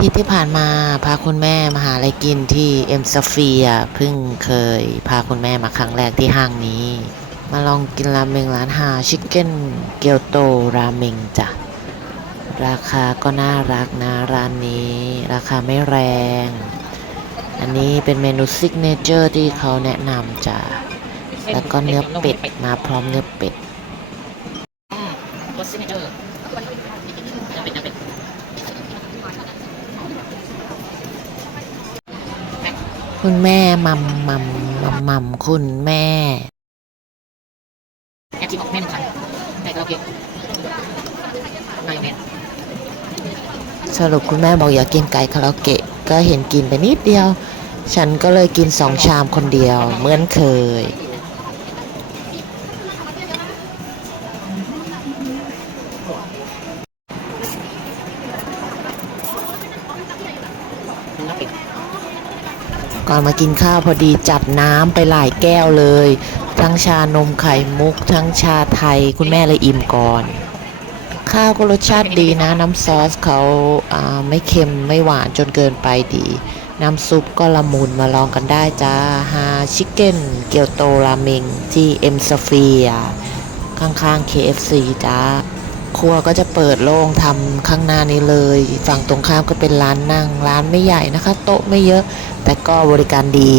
ทิตย์ที่ผ่านมาพาคุณแม่มาหาอะไรกินที่เอ็มสเฟียเพิ่งเคยพาคุณแม่มาครั้งแรกที่ห้างนี้ มาลองกินราเมงร้านฮาชิคเก้นเกียวโตราเมงจ้ะ ราคาก็น่ารักนะร้านนี้ ราคาไม่แรง อันนี้เป็นเมนูซิกเนเจอร์ที่เขาแนะนำจ้ะ แล้วก็เนื้อเป็ดมาพร้อมเนื้อเป็ด รสซิเนเจอร์จะเป็นจะเป็น คุณแม่มัมมัมมัมมัมคุณแม่แอปที่บอกแม่นทันแต่ก็โอเคมายองเนสสรุปคุณแม่บอกอยากกินไก่คาราโอเกะ ก็เห็นกินไปนิดเดียว ฉันก็เลยกินสองชามคนเดียว เหมือนเคยเนื้ อเป็ดก่อนมากินข้าวพอดีจัดน้ำไปหลายแก้วเลย ทั้งชานมไข่มุก ทั้งชาไทยคุณแม่เลยอิ่มก่อน ข้าวก็รสชาติดีนะ น้ำซอสเขาอ่าไม่เค็มไม่หวานจนเกินไปดี น้ำซุปก็ละมุนมาลองกันได้จ้าฮาชิคเก้นเกียวโตราเมงที่เอ็มสเฟียข้างๆ KFC จ้า ครัวก็จะเปิดโล่งทำข้างหน้านี้เลย ฝั่งตรงข้ามก็เป็นร้านนั่ง ร้านไม่ใหญ่นะคะ โต๊ะไม่เยอะ แต่ก็บริการดี